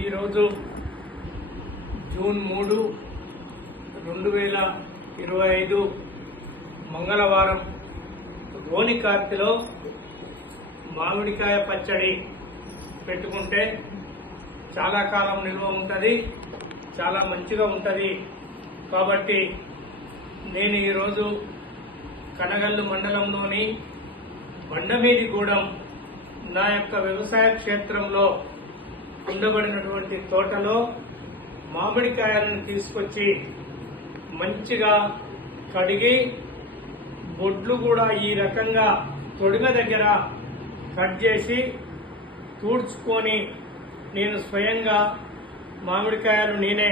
ఈరోజు జూన్ 3, 2025 మంగళవారం రోనికార్తిలో మామిడికాయ పచ్చడి పెట్టుకుంటే చాలా కాలం నిల్వ ఉంటుంది, చాలా మంచిగా ఉంటుంది. కాబట్టి నేను ఈరోజు కనగల్లు మండలంలోని బండమీదిగూడెం నా యొక్క వ్యవసాయ క్షేత్రంలో ఉండబడినటువంటి తోటలో మామిడికాయలను తీసుకొచ్చి మంచిగా కడిగి బొడ్లు కూడా ఈ రకంగా తొడిగ దగ్గర కట్ చేసి తూడ్చుకొని నేను స్వయంగా మామిడికాయలు నేనే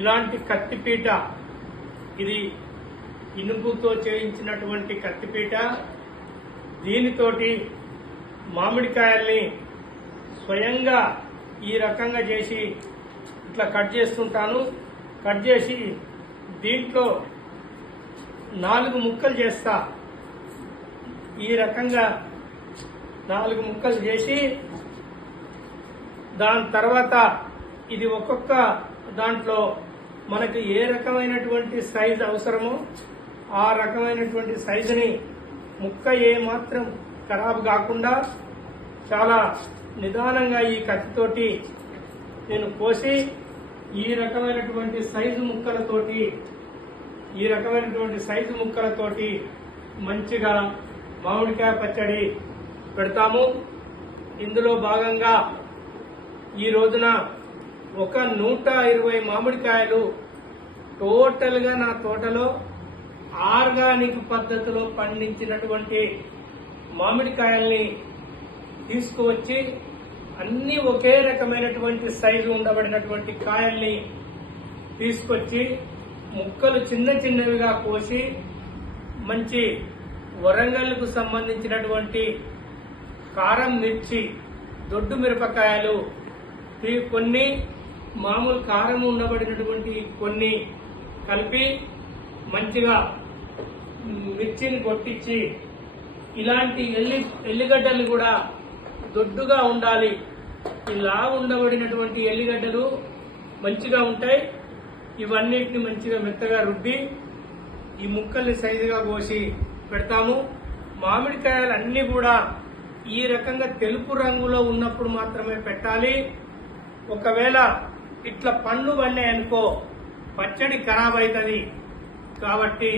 ఇలాంటి కత్తిపీట, ఇది ఇనుపుతో చేయించినటువంటి కత్తిపీట, దీనితోటి మామిడికాయల్ని స్వయంగా ఈ రకంగా చేసి ఇట్లా కట్ చేస్తుంటాను. కట్ చేసి దీంట్లో 4 ముక్కలు చేస్తా. ఈ రకంగా 4 ముక్కలు చేసి దాని తర్వాత ఇది ఒక్కొక్క దాంట్లో మనకు ఏ రకమైనటువంటి సైజు అవసరమో ఆ రకమైనటువంటి సైజుని ముక్క ఏ మాత్రం ఖరాబు కాకుండా చాలా నిదానంగా ఈ కత్తితోటి నేను కోసి ఈ రకమైనటువంటి సైజు ముక్కలతోటి మంచిగా మామిడికాయ పచ్చడి పెడతాము. ఇందులో భాగంగా ఈ రోజున ఒక 120 మామిడికాయలు టోటల్గా నా తోటలో ఆర్గానిక్ పద్ధతిలో పండించినటువంటి మామిడికాయల్ని తీసుకువచ్చి అన్ని ఒకే రకమైనటువంటి సైజు ఉండబడినటువంటి కాయల్ని తీసుకొచ్చి ముక్కలు చిన్న చిన్నవిగా కోసి మంచి వరంగల్కు సంబంధించినటువంటి కారం మిర్చి, దొడ్డు మిరపకాయలు, కొన్ని మామూలు కారం ఉండబడినటువంటి కొన్ని కలిపి మంచిగా మిర్చిని కొట్టించి ఇలాంటి ఎల్లిగడ్డలు కూడా దొడ్డుగా ఉండాలి. ఇలా ఉండబడినటువంటి ఎల్లిగడ్డలు మంచిగా ఉంటాయి. ఇవన్నిటిని మంచిగా మెత్తగా రుబ్బి ఈ ముక్కల్ని సైజుగా కోసి పెడతాము. మామిడికాయలు అన్ని కూడా ఈ రకంగా తెలుపు రంగులో ఉన్నప్పుడు మాత్రమే పెట్టాలి. ఒకవేళ ఇట్లా పండ్లు పడినాయనుకో పచ్చడి ఖరాబ్ అవుతుంది. కాబట్టి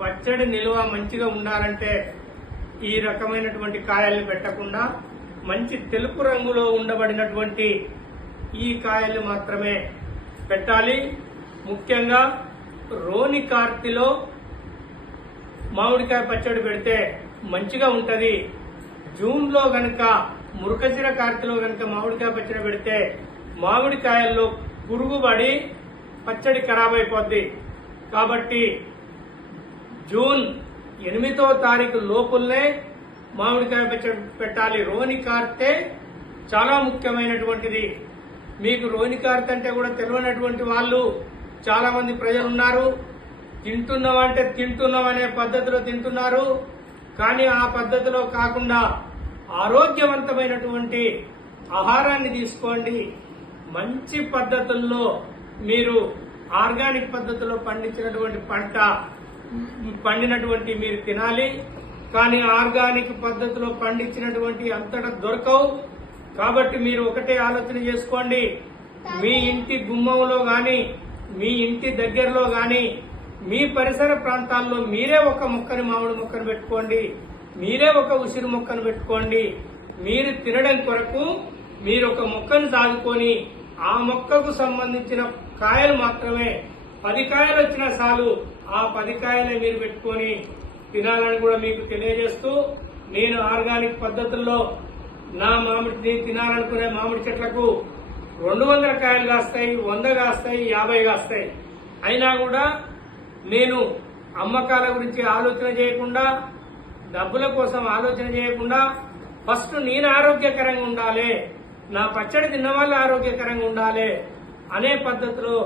పచ్చడి నిల్వ మంచిగా ఉండాలంటే ఈ రకమైనటువంటి కాయల్ని పెట్టకుండా మంచి తెలుపు రంగులో ఉండబడినటువంటి ఈ కాయల్ని మాత్రమే పెట్టాలి. ముఖ్యంగా రోనికార్తిలో మామిడికాయ పచ్చడి పెడితే మంచిగా ఉంటది. జూన్లో గనక మురకశిర కార్తిలో గనక మామిడికాయ పచ్చడి పెడితే మామిడికాయల్లో పురుగుబడి పచ్చడి ఖరాబ్ అయిపోద్ది. కాబట్టి జూన్ 8వ తారీఖు లోపుల్నే మామిడికాయ పచ్చడి పెట్టాలి. రోనికార్తే చాలా ముఖ్యమైనటువంటిది. మీకు రోనికార్తె అంటే కూడా తెలియనటువంటి వాళ్ళు చాలా మంది ప్రజలు ఉన్నారు. తింటున్నామంటే తింటున్నామనే పద్ధతిలో తింటున్నారు. కానీ ఆ పద్ధతిలో కాకుండా ఆరోగ్యవంతమైనటువంటి ఆహారాన్ని తీసుకోండి. మంచి పద్ధతుల్లో మీరు ఆర్గానిక్ పద్ధతిలో పండినటువంటి మీరు తినాలి. కానీ ఆర్గానిక్ పద్ధతిలో పండించినటువంటి అంతటా దొరకవు. కాబట్టి మీరు ఒకటే ఆలోచన చేసుకోండి. మీ ఇంటి గుమ్మంలో గాని, మీ ఇంటి దగ్గరలో గాని, మీ పరిసర ప్రాంతాల్లో మీరే ఒక మొక్కని, మామిడి మొక్కను పెట్టుకోండి. మీరే ఒక ఉసిరి మొక్కను పెట్టుకోండి. మీరు తినడం కొరకు మీరు ఒక మొక్కను సాగుకొని ఆ మొక్కకు సంబంధించిన కాయలు మాత్రమే 10 కాయలు వచ్చినా చాలు. ఆ 10 కాయలే మీరు పెట్టుకొని తినాలని కూడా మీకు తెలియజేస్తూ, నేను ఆర్గానిక్ పద్ధతుల్లో నా మామిడిని తినాలనుకునే మామిడి చెట్లకు 200 కాయలు కాస్తాయి, 100 కాస్తాయి, 50 కాస్తాయి. అయినా కూడా నేను అమ్మకాల గురించి ఆలోచన చేయకుండా, డబ్బుల కోసం ఆలోచన చేయకుండా ఫస్ట్ నేను ఆరోగ్యకరంగా ఉండాలి, నా పచ్చడి తిన్న వాళ్ళు ఆరోగ్యకరంగా ఉండాలి అనే పద్ధతిలో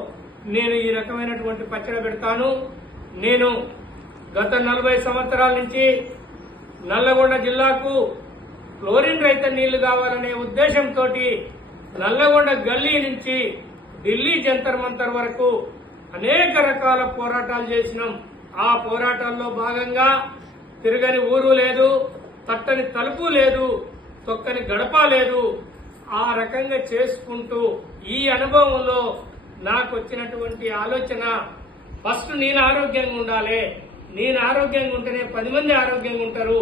నేను ఈ రకమైనటువంటి పచ్చడి పెడతాను. నేను గత 40 సంవత్సరాల నుంచి నల్లగొండ జిల్లాకు క్లోరిన్ రహిత నీళ్లు కావాలనే ఉద్దేశంతో నల్లగొండ గల్లీ నుంచి ఢిల్లీ జంతర్ మంతర్ వరకు అనేక రకాల పోరాటాలు చేసినాం. ఆ పోరాటాల్లో భాగంగా తిరగని ఊరు లేదు, తట్టని తలుపు లేదు, తొక్కని గడప లేదు. ఆ రకంగా చేసుకుంటూ ఈ అనుభవంలో నాకు వచ్చినటువంటి ఆలోచన, ఫస్ట్ నేను ఆరోగ్యంగా ఉండాలి. నేను ఆరోగ్యంగా ఉంటేనే 10 మంది ఆరోగ్యంగా ఉంటారు.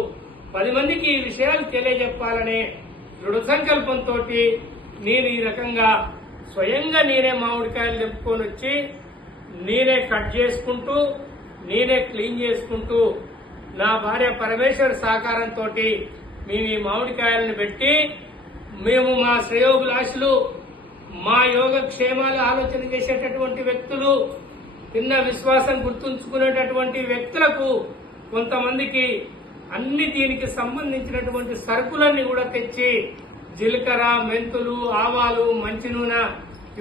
10 మందికి ఈ విషయాలు తెలియజెప్పాలనే దృఢ సంకల్పంతో నేను ఈ రకంగా స్వయంగా నేనే మామిడికాయలు తెంపుకొని వచ్చి నేనే కట్ చేసుకుంటూ నేనే క్లీన్ చేసుకుంటూ నా భార్య పరమేశ్వర్ సహకారంతో మేము ఈ మామిడికాయలను పెట్టి మేము మా శ్రేయోభిలాషులు, మా యోగక్షేమాలు ఆలోచన చేసేటటువంటి వ్యక్తులు, చిన్న విశ్వాసం గుర్తుంచుకునేటటువంటి వ్యక్తులకు కొంతమందికి అన్ని దీనికి సంబంధించినటువంటి సరుకులన్నీ కూడా తెచ్చి జీలకర్ర, మెంతులు, ఆవాలు, మంచి నూనె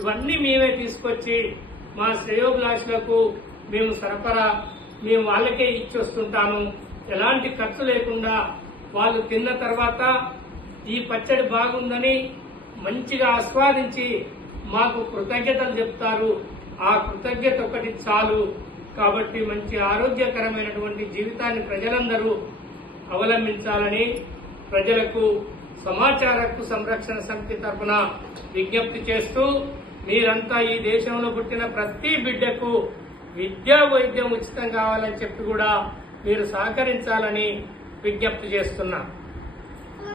ఇవన్నీ మేమే తీసుకొచ్చి మా శ్రేయోభిలాషులకు మేము సరఫరా మేము వాళ్ళకే ఇచ్చి వస్తుంటాము. ఎలాంటి ఖర్చు లేకుండా వాళ్ళు తిన్న తర్వాత ఈ పచ్చడి బాగుందని మంచిగా ఆస్వాదించి మాకు కృతజ్ఞతలు చెప్తారు. ఆ కృతజ్ఞత ఒకటి చాలు. కాబట్టి మంచి ఆరోగ్యకరమైనటువంటి జీవితాన్ని ప్రజలందరూ అవలంబించాలని ప్రజలకు సమాచార హక్కు సంరక్షణ సమితి తరఫున విజ్ఞప్తి చేస్తూ, మీరంతా ఈ దేశంలో పుట్టిన ప్రతి బిడ్డకు విద్యా వైద్యం ఉచితం కావాలని చెప్పి కూడా మీరు సహకరించాలని విజ్ఞప్తి చేస్తున్నా.